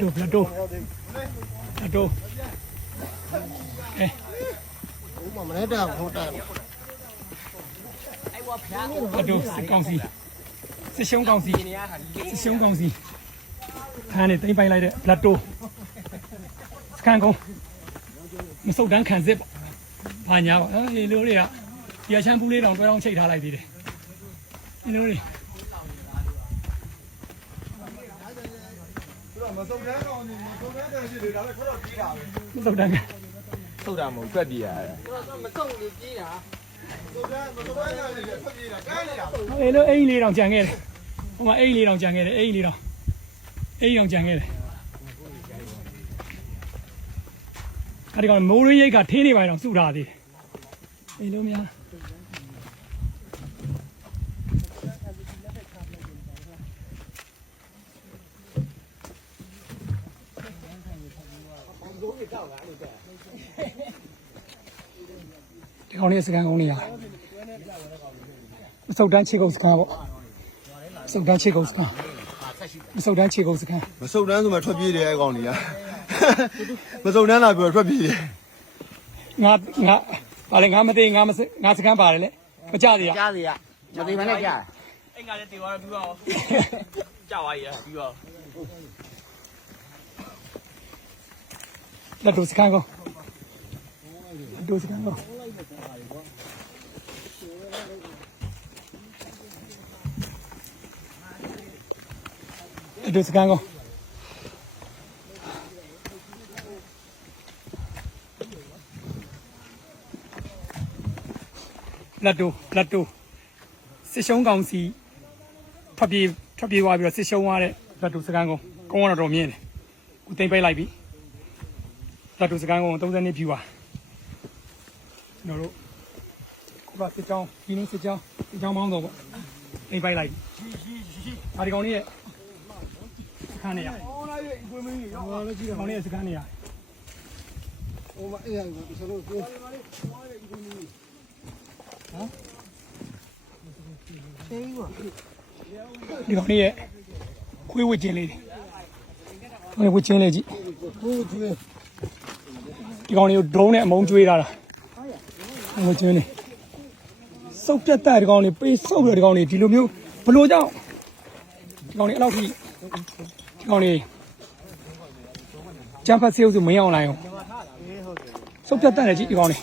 တိုဘလတိုဘလတိုအဲဥမမနဲ့တာဟိုတာဘလတိုစစ်ကောင်စီစစ်ရှုံးကောင်စီစစ်ရှုံးကောင်စီခါနေတိမ့်ပိုင်လိုက်တဲ့ဘလတိုစကန်ကုန်းမစုတ်တန်းခံစစ်ပေါ့ဘာညာပေါ့အဲဒီလိုတွေကဒီအချမ်းပူးလေးတောင်တွဲတောင်ချိတ်ထားလိုက်သေးတယ်ဒီလိုတွေ မစုံတန်းကောင်နေမစုံတန်းတယ်ရှိတယ်ဒါလည်းခတော့ပြေးတာပဲမစုတ်တန်းခံထုတ်တာမဟုတ်တွက်ပြရတယ်မစုံတန်းမစုံတန်းတယ်ပြေးတာဖက်ပြေးတာကန်းနေတာအဲလိုအိမ်လေးတောင်ကြံခဲ့တယ်ဟိုမှာအိမ်လေးတောင်ကြံခဲ့တယ်အိမ်လေးတောင်အိမ်တောင်ကြံခဲ့တယ်အဲဒီကောင်မိုးရင်းရိတ်ကထင်းနေပါတော့စုထားသေးတယ်အိမ်လိုများ ဒီကောင်လေးစကန်ကုန်းလေးရမစုတ်တန်းခြေကုပ်စကန်ပေါ့မစုတ်တန်းခြေကုပ်စကန်မစုတ်တန်းခြေကုပ်စကန်မစုံတန်းဆိုမှထွက်ပြေးတယ်အဲ့ကောင်ကြီးကမစုံတန်းလာပြီးတော့ထွက်ပြေးတယ်ငါငါပါလေငါမသိငါမစငါစကန်ပါတယ်လေမကြသေးရကြားစီရမသိမနဲ့ကြားအိမ်ကလည်းတေသွားတော့ပြီးတော့ကြောက်သွားရပြီးတော့ လက်တို့စကန်ကုန်းလက်တို့စကန်ကုန်းလက်တို့စကန်ကုန်းလက်တို့လက်တို့စစ်ရှုံးကောင်စီထွက်ပြေးထွက်ပြေးသွားပြီးတော့စစ်ရှုံးသွားတဲ့လက်တို့စကန်ကုန်းကုန်းကတော့တော်မြင်တယ်ခုတိမ့်ပိတ်လိုက်ပြီ လက်တူစကန်ကုန်30နှစ်ဖြူပါကျွန်တော်တို့ခုကစစ်ကြောင်းဒီနေ့စစ်ကြောင်းစစ်ကြောင်းမောင်းတော့ပေါ့အိမ်ပိုက်လိုက်အာဒီကောင်လေးရဲ့စကန်နေရဟောလာရဲ့အကွေးမင်းကြီးဟောလို့ကြည့်ကောင်လေးရဲ့စကန်နေရဟိုမအေးရဆိုလို့ကိုဒီကောင်လေးရဲ့ခွေးဝစ်ချင်းလေးတွေဝစ်ချင်းလေးကြည့်ကိုကျွေး ဒီကောင်လေးကိုဒရုန်းနဲ့အမုန်းကျွေးထားတာဝစ်ချင်းလေးစုပ်ပြတ်တဲ့ဒီကောင်လေးပေးစုပ်ရဒီကောင်လေးဒီလိုမျိုးဘလို့ကြောင့်ဒီကောင်လေးအဲ့လောက်ထိဒီကောင်လေးကျန်းဖတ်စေးဥစုမင်းအောင်လိုက်အောင်စုပ်ပြတ်တဲ့ကြည့်ဒီကောင်လေး